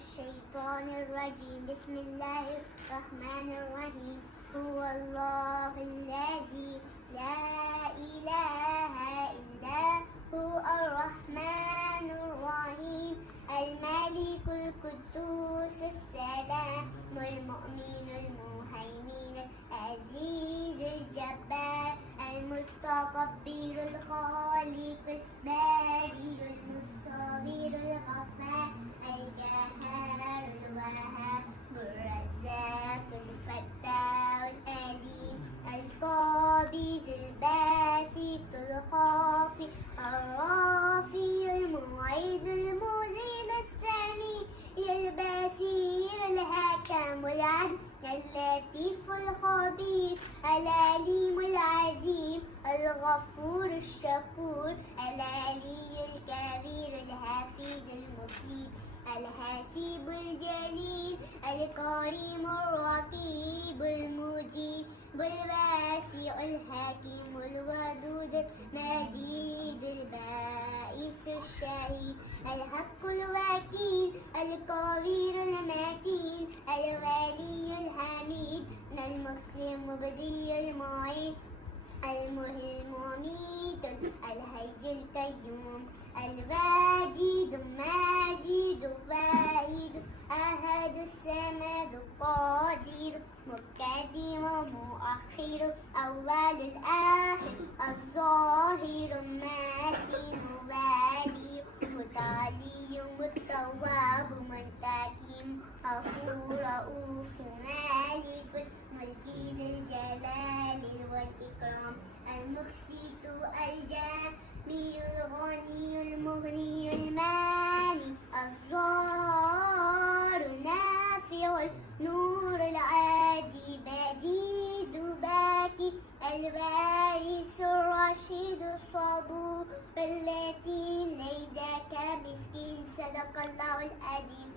الشيطان الرجيم. بسم الله الرحمن الرحيم. هو الله الذي لا إله إلا هو الرحمن الرحيم، الملك القدوس السلام المؤمن المهيمن العزيز الجبار المتكبر الخالق البارئ المصور الغفار القهار الوهاب الرزاق الفتاح العليم القابض الباسط الخافض الرافع المعيد المذل السميع البصير الحكم العدل اللطيف الخبير العليم العظيم الغفور الشكور العلي الكبير الحفيظ المفيد الحسيب الجليل الكريم الرقيب المجيب الواسع الحكيم الودود المجيد البائس الشهيد الحق الوكيل القوي المتين الولي الحميد المحسن المبدي المعيد المحيي المميت الحي القيوم الواجد الماجد الواحد أحد الصمد القادر مقدم ومؤخر أول الآخر الظاهر المتين الوالي متعالي متواب منتقم غفور رؤوف مالك الملك ذي الجلال والإكرام المقسط الجامع الغني المغني المالي الضار نافع النور العادي بديد باكي الوارث الرشيد الصبور التي ليس كمسكين. صدق الله العظيم.